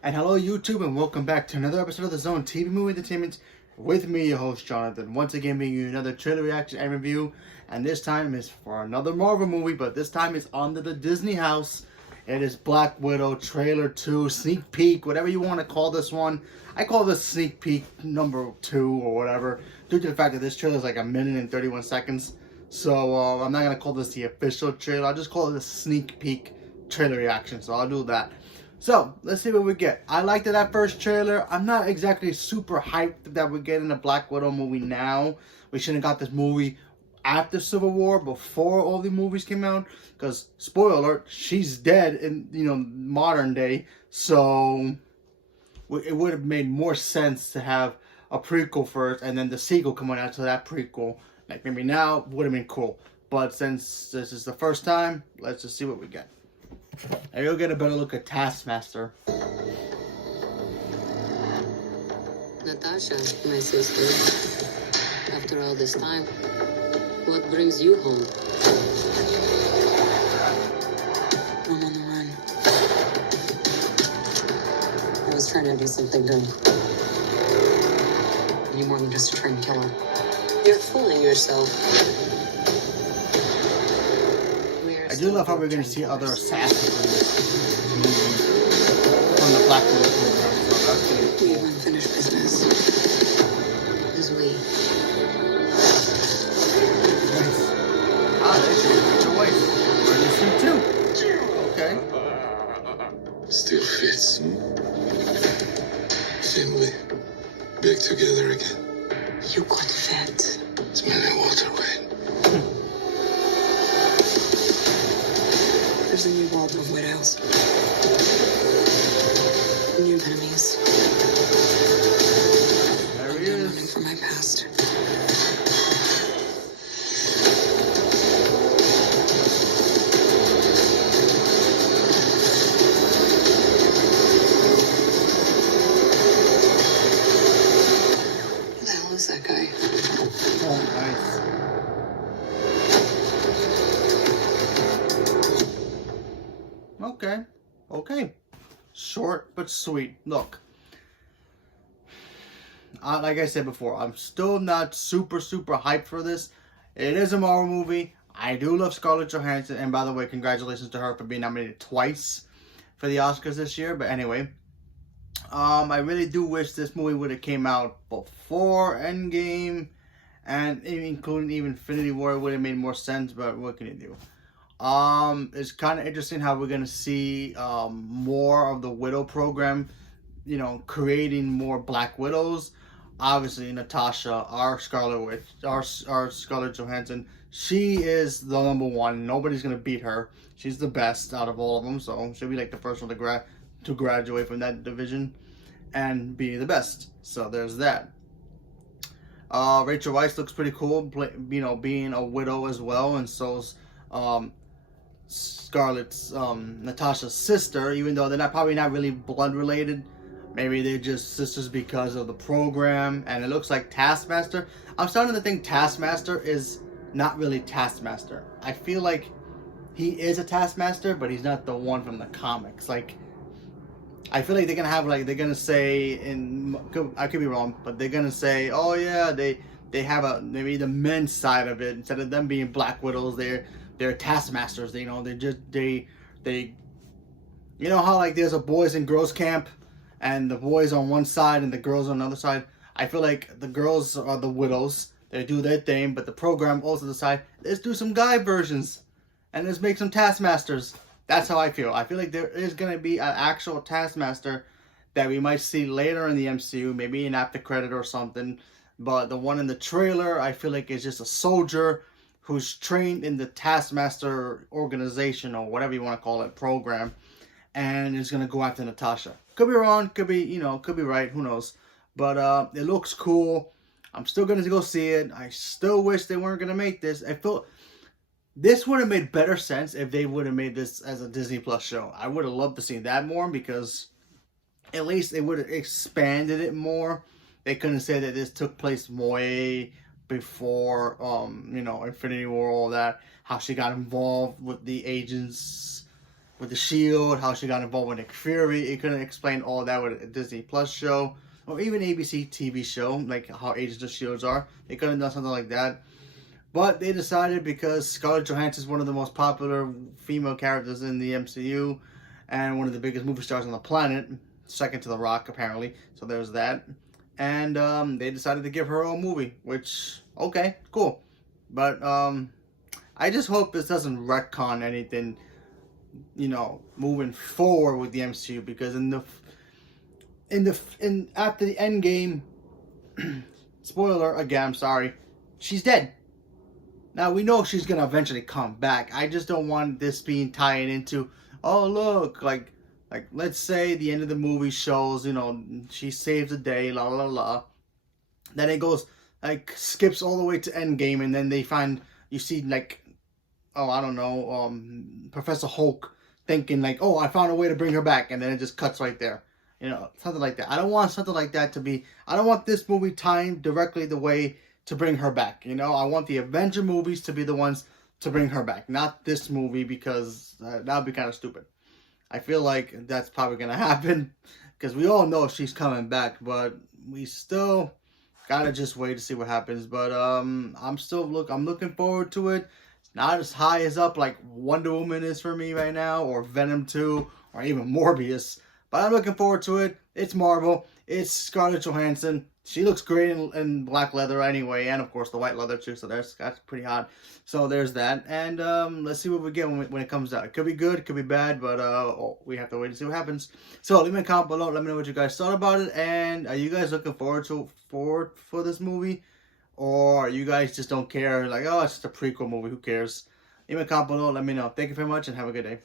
And hello, YouTube, and welcome back to another episode of the Zone TV Movie Entertainment with me, your host, Jonathan. Once again, bringing you another trailer reaction and review, and this time is for another Marvel movie, but this time it's under the Disney house. It is Black Widow Trailer 2, Sneak Peek, whatever you want to call this one. I call this Sneak Peek number 2 or whatever, due to the fact that this trailer is like 1:31. So I'm not going to call this the official trailer. I'll just call it a Sneak Peek trailer reaction, so I'll do that. So, let's see what we get. I liked that first trailer. I'm not exactly super hyped that we're getting a Black Widow movie now. We shouldn't have got this movie after Civil War, before all the movies came out. Because, spoiler alert, she's dead in, modern day. So, it would have made more sense to have a prequel first and then the sequel coming out to that prequel. Like, maybe now would have been cool. But since this is the first time, let's just see what we get. And you'll get a better look at Taskmaster. Natasha, my sister, after all this time, what brings you home? I'm on the run. I was trying to do something good. You're more than just a trained killer. You're fooling yourself. I do love how we're going to see other assassins in this movie from the Black Widow program. We have unfinished business. As we. Nice. Ah, there's your wife. Where did she too? Okay. Still fits. Family. Back together again. You got fat. Smelling water, Wayne. There's a new world of widows. New enemies. There he I'm running is. from my past. Who the hell is that guy? Oh, nice. Okay. Short but sweet. Look. Like I said before, I'm still not super hyped for this. It is a Marvel movie. I do love Scarlett Johansson. And by the way, congratulations to her for being nominated twice for the Oscars this year. But anyway, I really do wish this movie would have came out before Endgame. And including even Infinity War would have made more sense. But what can you do? It's kind of interesting how we're gonna see more of the Widow program, creating more Black Widows. Obviously, Natasha, our Scarlet Witch, our Scarlett Johansson, she is the number one. Nobody's gonna beat her. She's the best out of all of them. So she'll be like the first one to graduate from that division and be the best. So there's that. Rachel Weisz looks pretty cool, being a widow as well, and so's Scarlett's Natasha's sister, even though they're probably not really blood related. Maybe they're just sisters because of the program. And it looks like Taskmaster. I'm starting to think Taskmaster is not really Taskmaster. I feel like he is a Taskmaster, but he's not the one from the comics. Like, I feel like they're gonna have they're gonna say I could be wrong, but they're gonna say, oh yeah, they have maybe the men's side of it, instead of them being Black Widows, they're Taskmasters. They how there's a boys and girls camp, and the boys on one side and the girls on the other side. I feel like the girls are the widows. They do their thing, but the program also decide, let's do some guy versions and let's make some Taskmasters. That's how I feel. I feel like there is going to be an actual Taskmaster that we might see later in the MCU, maybe an after credit or something. But the one in the trailer, I feel like is just a soldier who's trained in the Taskmaster organization, or whatever you want to call it, program, and is going to go after Natasha. Could be wrong, could be, could be right, who knows. But it looks cool. I'm still going to go see it. I still wish they weren't going to make this. I feel this would have made better sense if they would have made this as a Disney Plus show. I would have loved to see that more, because at least they would have expanded it more. They couldn't say that this took place way before, Infinity War, all that. How she got involved with the agents with the Shield, how she got involved with Nick Fury. It couldn't explain all that with a Disney Plus show or even ABC TV show, like how Agents of Shields are. They could have done something like that. But they decided because Scarlett Johansson is one of the most popular female characters in the MCU and one of the biggest movie stars on the planet, second to The Rock apparently. So there's that. And they decided to give her own movie, which, okay, cool. But I just hope this doesn't retcon anything, you know, moving forward with the MCU, because after the end game, spoiler again, I'm sorry, she's dead. Now, we know she's going to eventually come back. I just don't want this being tied into, oh, look, like, let's say the end of the movie shows, you know, she saves the day, la, la, la. Then it goes, like, skips all the way to Endgame, and then they find, you see, like, oh, I don't know, Professor Hulk thinking, like, oh, I found a way to bring her back, and then it just cuts right there. You know, something like that. I don't want something like that to be, I don't want this movie timed directly the way to bring her back. You know, I want the Avenger movies to be the ones to bring her back, not this movie, because that would be kind of stupid. I feel like that's probably going to happen, because we all know she's coming back, but we still gotta just wait to see what happens. But I'm looking forward to it. It's not as high as up like Wonder Woman is for me right now, or Venom 2, or even Morbius. But I'm looking forward to it. It's Marvel. It's Scarlett Johansson. She looks great in black leather anyway, and of course the white leather too. So that's pretty hot. So there's that, and let's see what we get when it comes out. It could be good, it could be bad, but we have to wait and see what happens. So leave me a comment below. Let me know what you guys thought about it, and are you guys looking forward for this movie, or you guys just don't care? Like, oh, it's just a prequel movie. Who cares? Leave me a comment below. Let me know. Thank you very much, and have a good day.